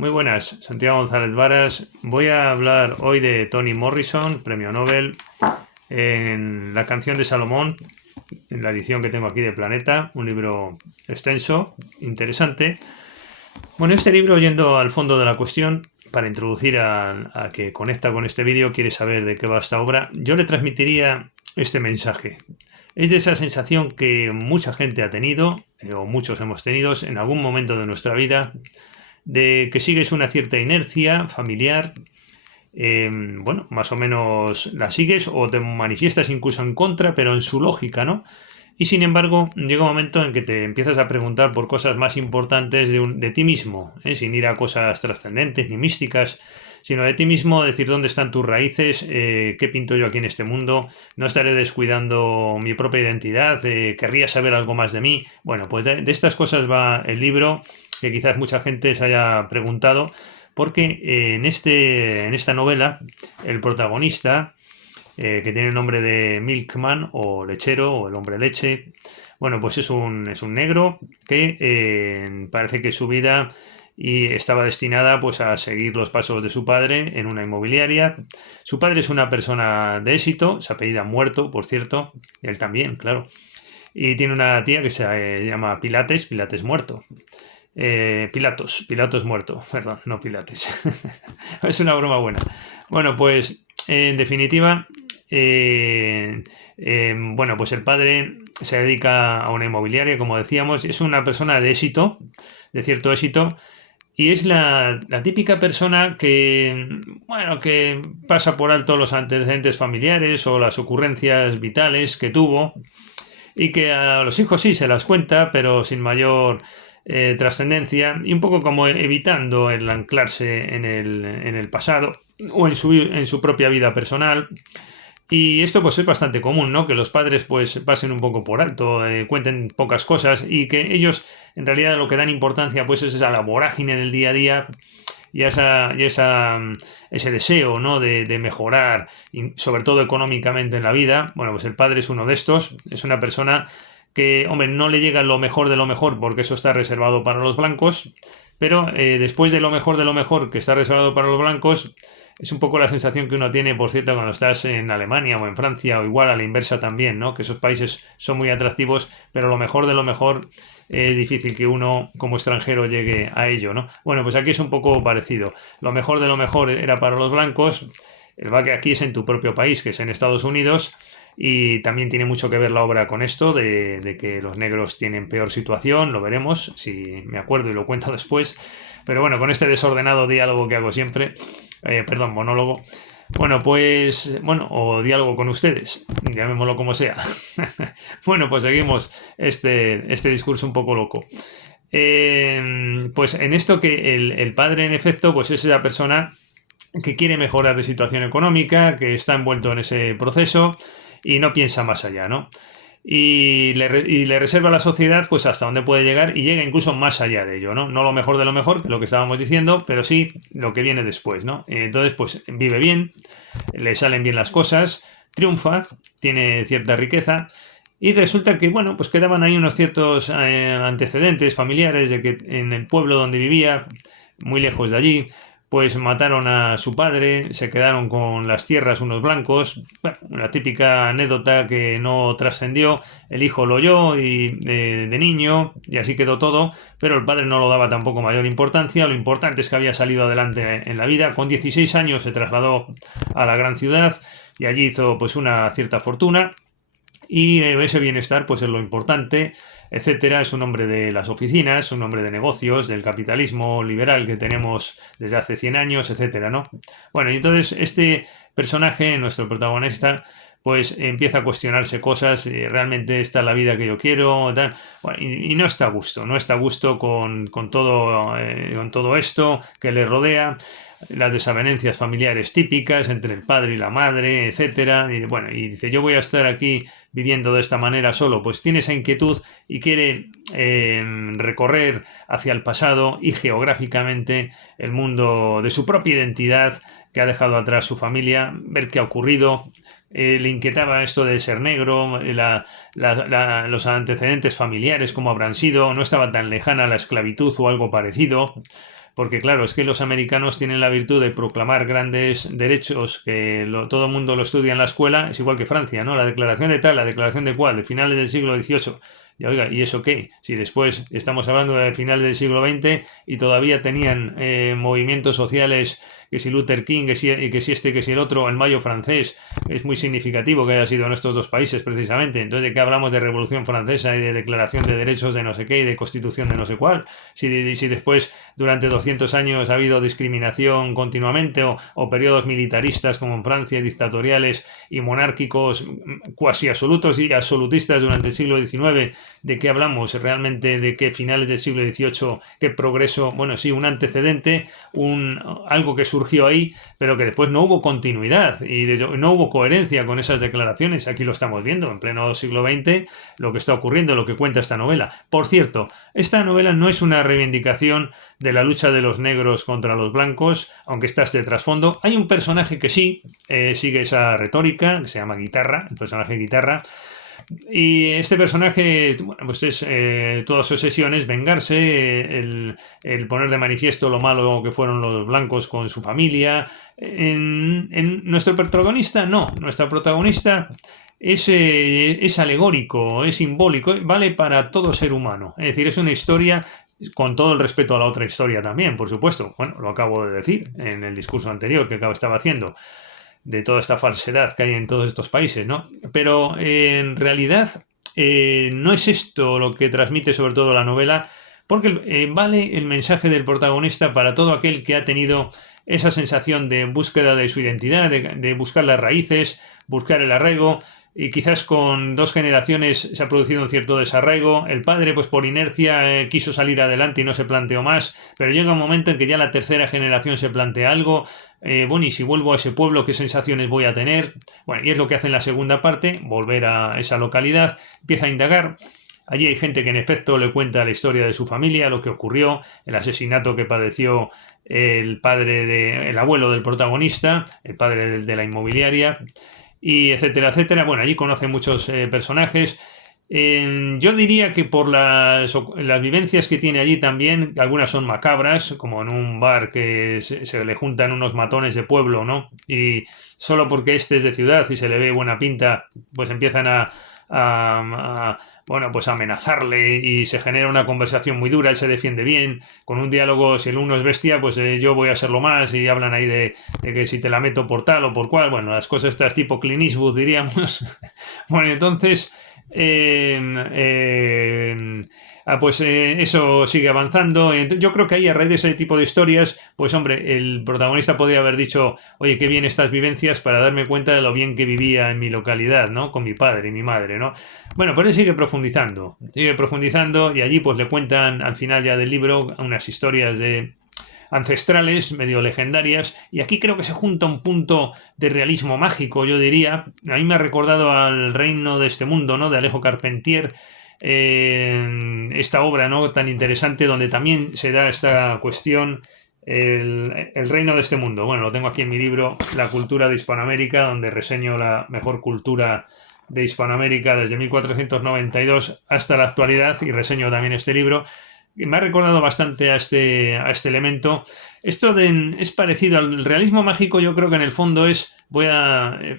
Muy buenas, Santiago González Varas. Voy a hablar hoy de Toni Morrison, premio Nobel, en La canción de Salomón, en la edición que tengo aquí de Planeta, un libro extenso, interesante. Bueno, este libro, yendo al fondo de la cuestión, para introducir a que conecta con este vídeo, quiere saber de qué va esta obra, yo le transmitiría este mensaje. Es de esa sensación que mucha gente ha tenido, o muchos hemos tenido en algún momento de nuestra vida, de que sigues una cierta inercia familiar, bueno, más o menos la sigues o te manifiestas incluso en contra, pero en su lógica, ¿no? Y sin embargo, llega un momento en que te empiezas a preguntar por cosas más importantes de ti mismo, sin ir a cosas trascendentes ni místicas, sino de ti mismo, decir dónde están tus raíces, qué pinto yo aquí en este mundo, no estaré descuidando mi propia identidad, querría saber algo más de mí. Bueno, pues de estas cosas va el libro, que quizás mucha gente se haya preguntado, porque en esta novela el protagonista, que tiene el nombre de Milkman o lechero o el hombre leche, bueno, pues es un negro que parece que su vida estaba destinada pues a seguir los pasos de su padre en una inmobiliaria. Su padre es una persona de éxito, se apellida Muerto, por cierto, él también, claro. Y tiene una tía que se llama Pilates, Pilates Muerto. Pilatos muerto, perdón, no Pilates. Es una broma buena. Bueno, pues en definitiva, bueno, pues el padre se dedica a una inmobiliaria, como decíamos, es una persona de éxito, de cierto éxito, y es la típica persona que, bueno, que pasa por alto los antecedentes familiares o las ocurrencias vitales que tuvo y que a los hijos sí se las cuenta, pero sin mayor trascendencia y un poco como evitando el anclarse en el pasado o en su propia vida personal. Y esto pues es bastante común, ¿no? Que los padres pues pasen un poco por alto, cuenten pocas cosas y que ellos en realidad lo que dan importancia pues es a la vorágine del día a día y ese deseo, ¿no? de mejorar, sobre todo económicamente en la vida. Bueno, pues el padre es uno de estos, es una persona que, hombre, no le llega lo mejor de lo mejor porque eso está reservado para los blancos, pero después de lo mejor que está reservado para los blancos, es un poco la sensación que uno tiene, por cierto, cuando estás en Alemania o en Francia o igual a la inversa también, ¿no? Que esos países son muy atractivos, pero lo mejor de lo mejor es difícil que uno como extranjero llegue a ello, ¿no? Bueno, pues aquí es un poco parecido. Lo mejor de lo mejor era para los blancos, el va que aquí es en tu propio país, que es en Estados Unidos, y también tiene mucho que ver la obra con esto, de que los negros tienen peor situación, lo veremos, si me acuerdo y lo cuento después. Pero bueno, con este desordenado diálogo que hago siempre, perdón, monólogo, bueno, pues, bueno, o diálogo con ustedes, llamémoslo como sea. Bueno, pues seguimos este discurso un poco loco. Pues en esto que el padre, en efecto, pues es esa persona que quiere mejorar de situación económica, que está envuelto en ese proceso y no piensa más allá, ¿no? Y le reserva a la sociedad pues hasta dónde puede llegar y llega incluso más allá de ello, ¿no? No lo mejor de lo mejor, que es lo que estábamos diciendo, pero sí lo que viene después, ¿no? Entonces pues vive bien, le salen bien las cosas, triunfa, tiene cierta riqueza y resulta que, bueno, pues quedaban ahí unos ciertos antecedentes familiares de que en el pueblo donde vivía, muy lejos de allí, pues mataron a su padre, se quedaron con las tierras unos blancos, bueno, la típica anécdota que no trascendió, el hijo lo oyó de niño y así quedó todo, pero el padre no lo daba tampoco mayor importancia, lo importante es que había salido adelante en la vida, con 16 años se trasladó a la gran ciudad y allí hizo pues una cierta fortuna y ese bienestar pues es lo importante, etcétera. Es un hombre de las oficinas, un hombre de negocios, del capitalismo liberal que tenemos desde hace 100 años, etcétera, ¿no? Bueno, y entonces este personaje, nuestro protagonista, pues empieza a cuestionarse cosas, realmente esta es la vida que yo quiero, tal. Bueno, y no está a gusto, no está a gusto con todo esto que le rodea, las desavenencias familiares típicas entre el padre y la madre, etcétera. Y bueno, y dice, yo voy a estar aquí viviendo de esta manera solo, pues tiene esa inquietud y quiere recorrer hacia el pasado y geográficamente el mundo de su propia identidad que ha dejado atrás su familia, ver qué ha ocurrido. Le inquietaba esto de ser negro, los antecedentes familiares, cómo habrán sido, no estaba tan lejana la esclavitud o algo parecido. porque claro, es que los americanos tienen la virtud de proclamar grandes derechos que todo el mundo lo estudia en la escuela, es igual que Francia, ¿no? La declaración de tal, la declaración de cual, de finales del siglo XVIII. Y oiga, ¿y eso qué? Si después estamos hablando de finales del siglo XX y todavía tenían movimientos sociales, que si Luther King, que si este, que si el otro, el Mayo francés, es muy significativo que haya sido en estos dos países precisamente. Entonces, ¿de qué hablamos de Revolución Francesa y de Declaración de Derechos de no sé qué y de Constitución de no sé cuál? Si después, durante 200 años, ha habido discriminación continuamente o periodos militaristas como en Francia, dictatoriales y monárquicos cuasi absolutos y absolutistas durante el siglo XIX, ¿de qué hablamos realmente? ¿De qué finales del siglo XVIII? ¿Qué progreso? Bueno, sí, un antecedente, algo que surgió ahí, pero que después no hubo continuidad y no hubo coherencia con esas declaraciones. Aquí lo estamos viendo, en pleno siglo XX, lo que está ocurriendo, lo que cuenta esta novela. Por cierto, esta novela no es una reivindicación de la lucha de los negros contra los blancos, aunque está este trasfondo. Hay un personaje que sí sigue esa retórica, que se llama Guitarra, el personaje Guitarra. Y este personaje, bueno, pues es toda su obsesión es vengarse, el poner de manifiesto lo malo que fueron los blancos con su familia. En nuestro protagonista, no. Nuestro protagonista es alegórico, es simbólico, vale para todo ser humano. Es decir, es una historia con todo el respeto a la otra historia también, por supuesto. Bueno, lo acabo de decir en el discurso anterior que estaba haciendo, de toda esta falsedad que hay en todos estos países, ¿no? Pero en realidad no es esto lo que transmite sobre todo la novela, porque vale el mensaje del protagonista para todo aquel que ha tenido esa sensación de búsqueda de su identidad, de buscar las raíces, buscar el arraigo, y quizás con 2 generaciones se ha producido un cierto desarraigo. El padre, pues por inercia, quiso salir adelante y no se planteó más, pero llega un momento en que ya la tercera generación se plantea algo. Bueno, y si vuelvo a ese pueblo, ¿qué sensaciones voy a tener? Bueno, y es lo que hace en la segunda parte, volver a esa localidad, empieza a indagar. Allí hay gente que en efecto le cuenta la historia de su familia, lo que ocurrió, el asesinato que padeció el abuelo del protagonista, el padre de la inmobiliaria, y etcétera, etcétera. Bueno, allí conoce muchos personajes. Yo diría que por las vivencias que tiene allí también, algunas son macabras, como en un bar que se le juntan unos matones de pueblo, ¿no? Y solo porque este es de ciudad y se le ve buena pinta, pues empiezan bueno, pues a amenazarle y se genera una conversación muy dura, él se defiende bien, con un diálogo, si el uno es bestia, pues yo voy a serlo más, y hablan ahí de que si te la meto por tal o por cual, bueno, las cosas estas tipo Clint Eastwood, diríamos. Bueno, entonces pues eso sigue avanzando. Yo creo que ahí, a raíz de ese tipo de historias, pues hombre, el protagonista podría haber dicho, oye, qué bien estas vivencias para darme cuenta de lo bien que vivía en mi localidad, ¿no? Con mi padre y mi madre, ¿no? Bueno, pero él sigue profundizando y allí pues le cuentan al final ya del libro unas historias ancestrales, medio legendarias, y aquí creo que se junta un punto de realismo mágico, yo diría. A mí me ha recordado al Reino de este mundo, ¿no? De Alejo Carpentier, esta obra, ¿no? Tan interesante, donde también se da esta cuestión, el reino de este mundo. Bueno, lo tengo aquí en mi libro, La cultura de Hispanoamérica, donde reseño la mejor cultura de Hispanoamérica desde 1492 hasta la actualidad, y reseño también este libro. Me ha recordado bastante a este elemento. Esto es parecido al realismo mágico. Yo creo que en el fondo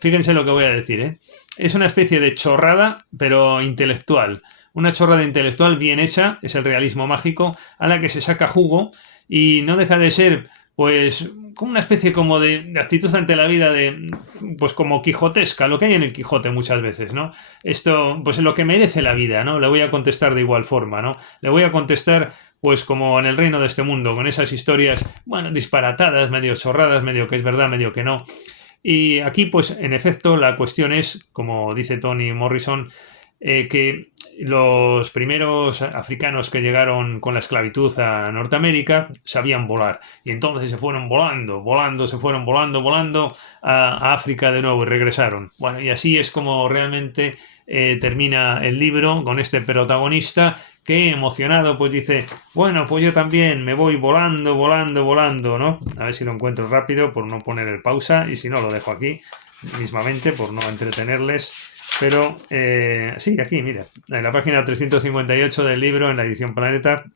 fíjense lo que voy a decir, ¿eh? Es una especie de chorrada, pero intelectual. Una chorrada intelectual bien hecha, es el realismo mágico, a la que se saca jugo, y no deja de ser, pues, como una especie como de actitud ante la vida, pues como quijotesca, lo que hay en el Quijote muchas veces, ¿no? Esto, pues, es lo que merece la vida, ¿no? Le voy a contestar de igual forma, ¿no? Le voy a contestar, pues, como en el reino de este mundo, con esas historias, bueno, disparatadas, medio chorradas, medio que es verdad, medio que no. Y aquí, pues, en efecto, la cuestión es, como dice Toni Morrison, que los primeros africanos que llegaron con la esclavitud a Norteamérica sabían volar, y entonces se fueron volando a África de nuevo y regresaron. Bueno, y así es como realmente termina el libro, con este protagonista que, emocionado, pues dice, bueno, pues yo también me voy volando, ¿no? A ver si lo encuentro rápido por no poner el pausa, y si no lo dejo aquí mismamente por no entretenerles. Pero sí, aquí, mira, en la página 358 del libro, en la edición Planeta,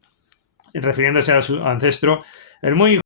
refiriéndose a su ancestro, El muy